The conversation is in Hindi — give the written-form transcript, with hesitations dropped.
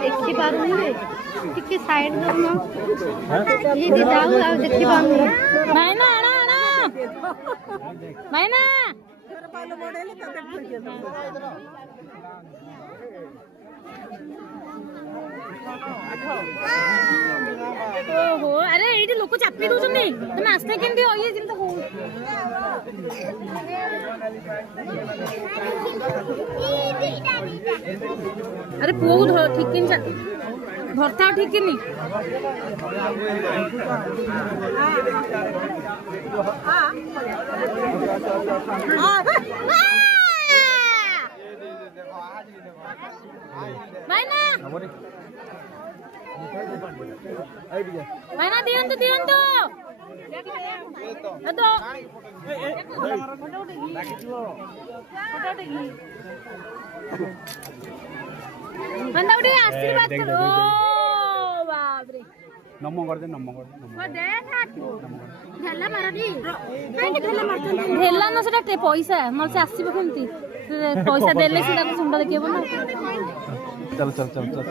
देखी पारुनी टिके साइड दउनो ये दे जाऊ आ देखी पारुनी मैना आना आना मैना ओहो अरे एठी लोक चापी दउछन तमे आस्ते केंदी ये जिन हो अरे पुओ ठीक किन भरता ठीक किनी मैना मैना दियंतु दियंतु अदो बंदा उठे आशीर्वाद करो बाप रे नमो कर दे नमो कर दे ढेला मारदी काहे ढेला मारतन ढेला न सेटा पैसा न से आसीबो केमती पैसा देले से सुंदर देखिबो ना चल चल चल चल